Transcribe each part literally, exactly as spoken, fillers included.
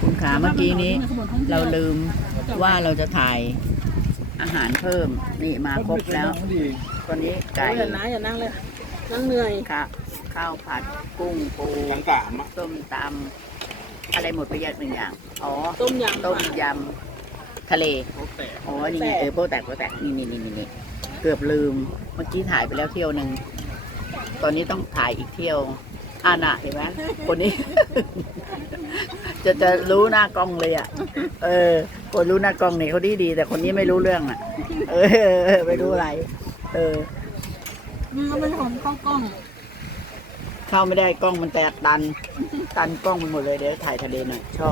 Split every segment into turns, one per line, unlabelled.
คุณขาเมื่อกี้นี้ เราลืมว่าเราจะถ่ายอาหารเพิ่มนี่มาครบแล้วตอนนี้ไก่
อย่านั่งอย่านั่งเลยนั่งเหนื่อย
ค่ะข้าวผัดกุ้งปู
สังกามอ่ะ
ส้มตำอะไรหมดไปเยอะหนึ่งอย่างอ๋อ
ต้มยำ
ต้มยำทะเล
เขาแตก
อ๋อนี่ไงเออโป๊ะแตกโป๊ะแตกนี่นี่นี่นี่เกือบลืมเมื่อกี้ถ่ายไปแล้วเที่ยวหนึ่งตอนนี้ต้องถ่ายอีกเที่ยวอ่าน่ะเห็นไหมคนนี้ จะจะรู้หน้ากล้องเลยอ่ะ เออ คนรู้หน้ากล้องนี่เขาดีดีแต่คนนี้ไม่รู้เรื่องอ่ะ เออไม่รู้อะไร เออ
มันก็เป็นของข้าวกล้อง
เข้าไม่ได้กล้องมันแตกตัน ตันกล้องไปหมดเลยเดี๋ยวถ่ายทะเลหน่อยชอบ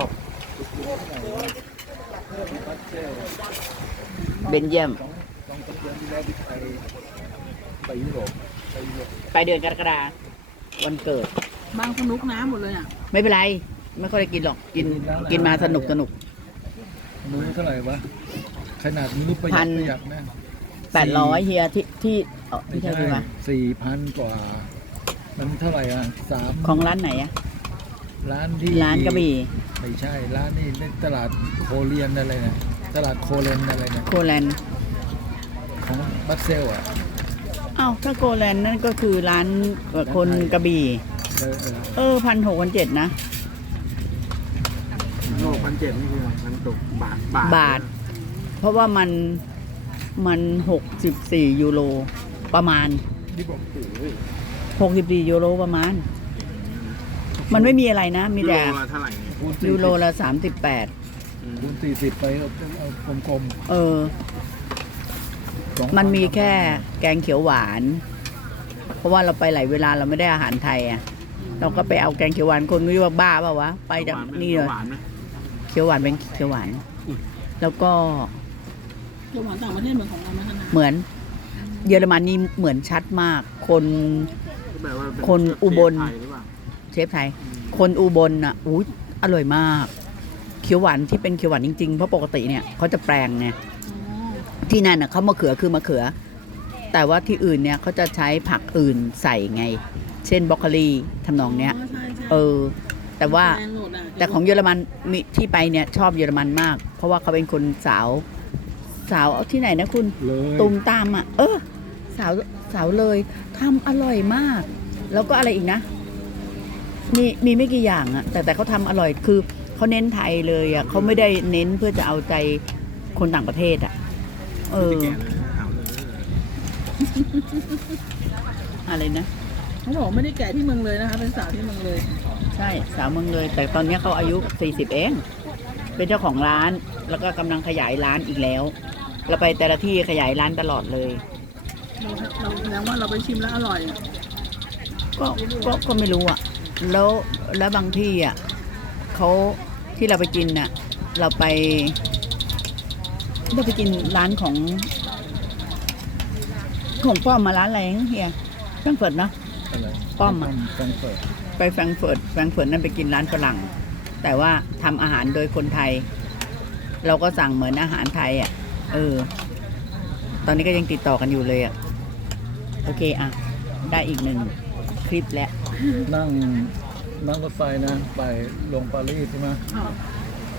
เบนเยียม
ต้องตะเกียงที่แล้วที่ไปไปยุโรปไปยุโรป
ไปเดือนกรกฎาวันเกิด
บางสนุกน้ำหมดเลยอ่ะ
ไม่เป็นไร ไม่ค่อยได้กินหรอก กินกินมาสนุกสนุก
มื้อเท่าไหร่วะขนาดมื้อประหยัดประหยัดนะ
แปดร้อยเฮียที่ที่เอ้าไม่ใช่ใช่ไหม
สี่พันกว่า มันเท่าไหร่อ่ะสาม
ของร้านไหนอะ
ร้านที่
ร้านกระบี่
ไม่ใช่ร้านนี่ในตลาดโคเรียนอะไรนะตลาดโคเลนอะไรนะ
โคแลนด์
ของบัสเซลอ่ะ
อ้าวถ้าโคแลนด์นั่นก็คือร้านคนกระบี่
เออเออ
เออพันหกพันเจ็ดนะ
โลกพันเจ็ดนี่คือมันตกบาท
บาท เพราะว่ามันมันหกสิบสี่ยูโรประมาณ
ที่บอกโอ้ย
หกสิบสี่ยูโรประมาณ มันไม่มีอะไรนะ มีแต่
เท่าไหร่เนี่ยคูณ
ยูโรละสามสิบแปด
คูณสี่สิบไปเอาเอากลม
เออ
ๆสองพั
มันมีแค่แกงเขียวหวาน เพราะว่าเราไปหลายเวลาเราไม่ได้อาหารไทยอ่ะ เราก็ไปเอาแกงเขียวหวานคนก็ว่าบ้าเปล่าวะ ไปจากนี่เลย
หวานไหม
เขียวหวานเป็นเขียวหวาน แล้วก็
เจ้าหวานต่างประเทศเหมือนของเราไหมคะนะ
เหมือน เยอรมันนี่เหมือนชัดมาก คน
แบบว่าเป็น
คนอุบล
ไทยหรือเปล่า
เชฟไทย คนอุบลอ่ะอุ้ยอร่อยมาก เขียวหวานที่เป็นเขียวหวานจริงๆ เพราะปกติเนี่ยเขาจะแปลงไง
อ๋อ
ที่นั่นน่ะเขามะเขือคือมะเขือ แต่ว่าที่อื่นเนี่ยเขาจะใช้ผักอื่นใส่ไง เช่นบรอกโคลีทำนองเนี้ย
ใช่ใช่
เออ แต่ว่า
แพงหมดะ
แต่ของเยอรมันมีที่ไปเนี่ยชอบเยอรมันมาก เพราะว่าเขาเป็นคนสาว สาวเอาที่ไหนนะคุณ
เลย
ตูมตามอ่ะ เออ สาวสาวเลยทำอร่อยมาก แล้วก็อะไรอีกนะ มีมีไม่กี่อย่างอะแต่แต่เขาทำอร่อยคือเขาเน้นไทยเลยอะเขาไม่ได้เน้นเพื่อจะเอาใจคนต่างประเทศอะเออ
แก่เลยถามเลย
อะไรนะ
เขาบอกไม่ได้แก่ที่เมืองเลยนะคะเป็นสาวที่เมืองเลย
ใช่สาวเมืองเลย แต่ตอนนี้เขาอายุสี่สิบเอง เป็นเจ้าของร้าน แล้วก็กำลังขยายร้านอีกแล้ว เราไปแต่ละที่ขยายร้านตลอดเลย
เราเราแสดงว่าเราไปชิมแล้วอร่อยอะ
ก็ก็ก็ไม่รู้อ่ะ แล้วแล้วบางที่อ่ะเขาที่เราไปกินน่ะ เราไปเราไปกินร้านของ ของป้อมมาร้านอะไรนะเฮียแฟรงก์เฟิร์ตเนาะ
อะไร
ป้อมอะ
แฟรงก์เฟิร์ต
ไปแฟรงก์เฟิร์ตแฟรงก์เฟิร์ตนั่นไปกินร้านฝรั่ง แต่ว่าทำอาหารโดยคนไทย เราก็สั่งเหมือนอาหารไทยอ่ะ เออ ตอนนี้ก็ยังติดต่อกันอยู่เลยอ่ะ โอเคอ่ะ ได้อีกหนึ่งคลิปแล้ว
นั่งนั่งรถไฟนะ ไปลงปารีสใช่ไหม
อ๋อ